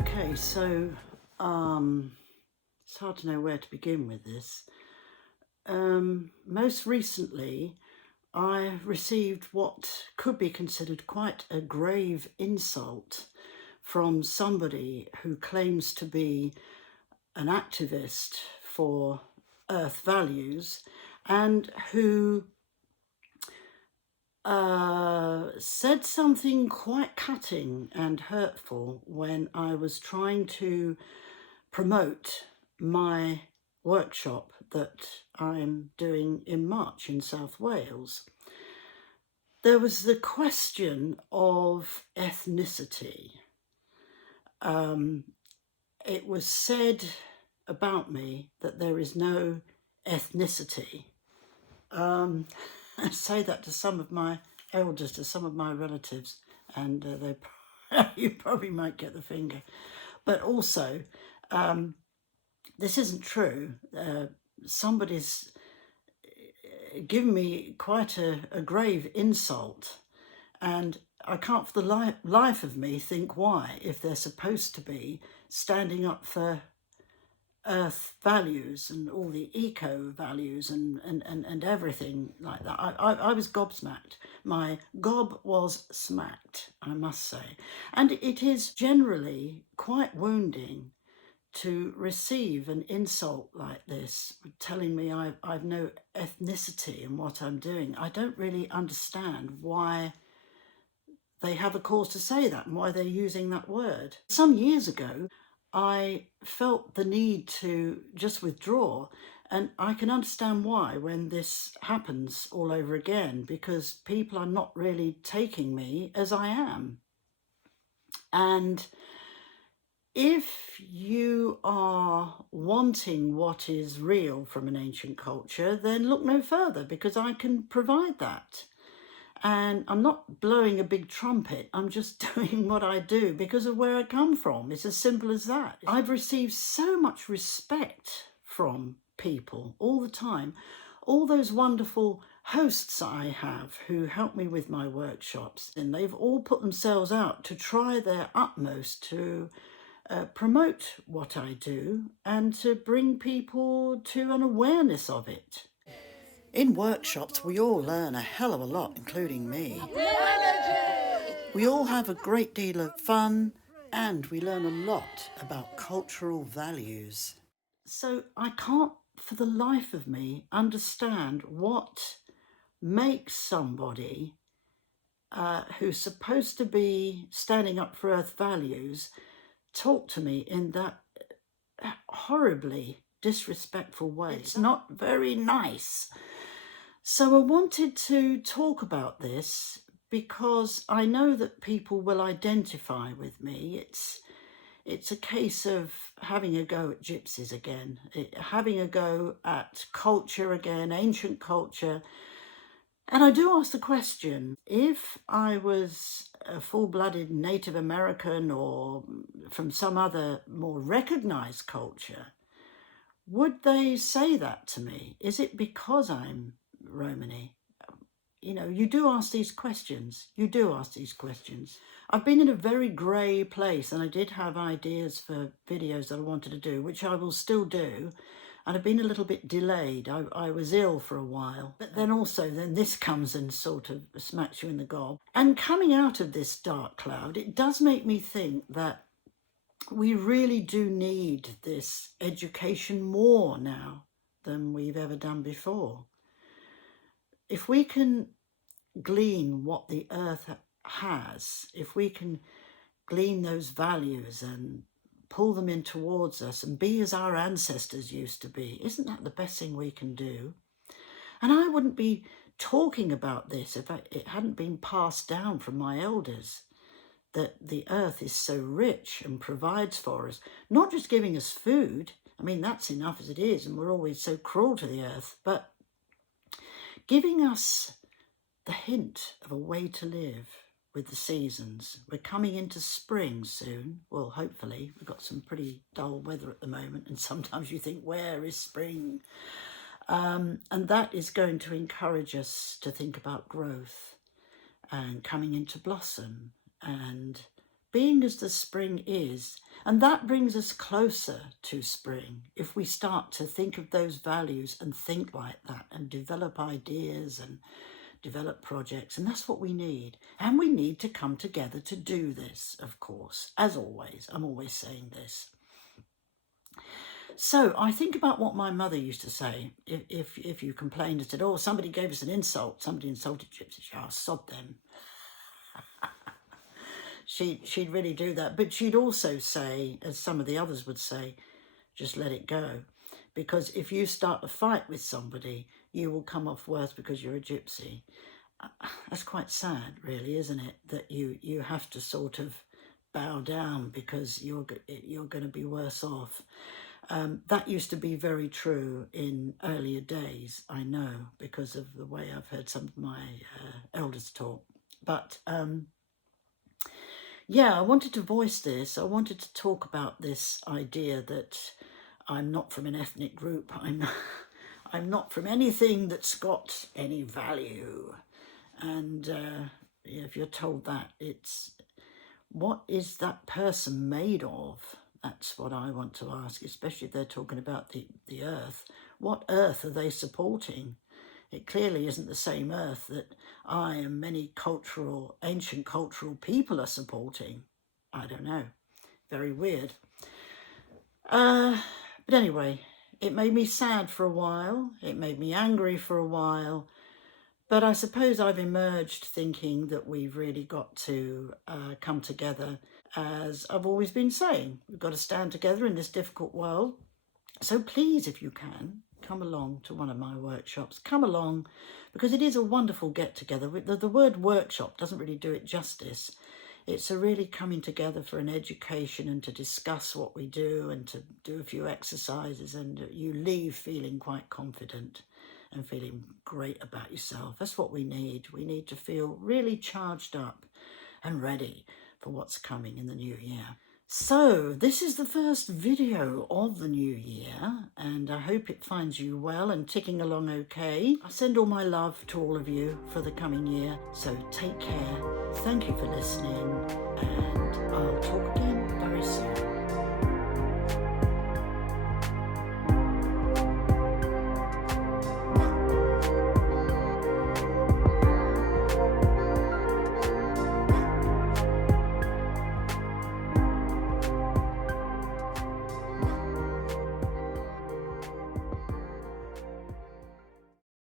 Okay, so it's hard to know where to begin with this. Most recently, I received what could be considered quite a grave insult from somebody who claims to be an activist for Earth values and who said something quite cutting and hurtful when I was trying to promote my workshop that I'm doing in March in South Wales. There was the question of ethnicity. It was said about me that there is no ethnicity. I say that to some of my elders, to some of my relatives, and you probably might get the finger. But also, this isn't true. Somebody's given me quite a grave insult, and I can't for the life of me think why, if they're supposed to be standing up for Earth values and all the eco values and everything like that. I was gobsmacked. My gob was smacked, I must say. And it is generally quite wounding to receive an insult like this, telling me I've no ethnicity in what I'm doing. I don't really understand why they have a cause to say that and why they're using that word. Some years ago, I felt the need to just withdraw, and I can understand why when this happens all over again, because people are not really taking me as I am. And if you are wanting what is real from an ancient culture, then look no further, because I can provide that. And I'm not blowing a big trumpet, I'm just doing what I do because of where I come from. It's as simple as that. I've received so much respect from people all the time. All those wonderful hosts I have who help me with my workshops, and they've all put themselves out to try their utmost to promote what I do and to bring people to an awareness of it. In workshops, we all learn a hell of a lot, including me. We all have a great deal of fun, and we learn a lot about cultural values. So I can't, for the life of me, understand what makes somebody who's supposed to be standing up for Earth values talk to me in that horribly disrespectful way. It's not very nice. So I wanted to talk about this because I know that people will identify with me. It's a case of having a go at gypsies again, having a go at culture again, ancient culture. And I do ask the question, if I was a full-blooded Native American or from some other more recognised culture, would they say that to me? Is it because I'm Romany? You know, you do ask these questions. You do ask these questions. I've been in a very grey place, and I did have ideas for videos that I wanted to do, which I will still do. And I've been a little bit delayed. I was ill for a while. But then this comes and sort of smacks you in the gob. And coming out of this dark cloud, it does make me think that we really do need this education more now than we've ever done before. If we can glean what the earth has, if we can glean those values and pull them in towards us and be as our ancestors used to be, isn't that the best thing we can do? And I wouldn't be talking about this if it hadn't been passed down from my elders, that the earth is so rich and provides for us, not just giving us food. I mean, that's enough as it is, and we're always so cruel to the earth, but giving us the hint of a way to live with the seasons. We're coming into spring soon. Well, hopefully. We've got some pretty dull weather at the moment, and sometimes you think, where is spring? And that is going to encourage us to think about growth and coming into blossom and being as the spring is, and that brings us closer to spring if we start to think of those values and think like that and develop ideas and develop projects. And that's what we need. And we need to come together to do this, of course. As always, I'm always saying this. So I think about what my mother used to say. If you complained and said, oh, somebody gave us an insult, somebody insulted gypsies, oh, sod them. She'd really do that. But she'd also say, as some of the others would say, just let it go. Because if you start a fight with somebody, you will come off worse because you're a gypsy. That's quite sad, really, isn't it? That you have to sort of bow down because you're going to be worse off. That used to be very true in earlier days, I know, because of the way I've heard some of my elders talk. But yeah, I wanted to voice this. I wanted to talk about this idea that I'm not from an ethnic group. I'm not from anything that's got any value. And if you're told that, it's what is that person made of? That's what I want to ask, especially if they're talking about the earth. What earth are they supporting? It clearly isn't the same earth that I and many ancient cultural people are supporting. I don't know. Very weird. But anyway, it made me sad for a while. It made me angry for a while. But I suppose I've emerged thinking that we've really got to come together. As I've always been saying, we've got to stand together in this difficult world. So please, if you can, come along to one of my workshops. Come along, because it is a wonderful get-together. The word workshop doesn't really do it justice. It's a really coming together for an education and to discuss what we do and to do a few exercises, and you leave feeling quite confident and feeling great about yourself. That's what we need. We need to feel really charged up and ready for what's coming in the new year. So this is the first video of the new year, and I hope it finds you well and ticking along okay. I send all my love to all of you for the coming year. So take care. Thank you for listening, and I'll talk again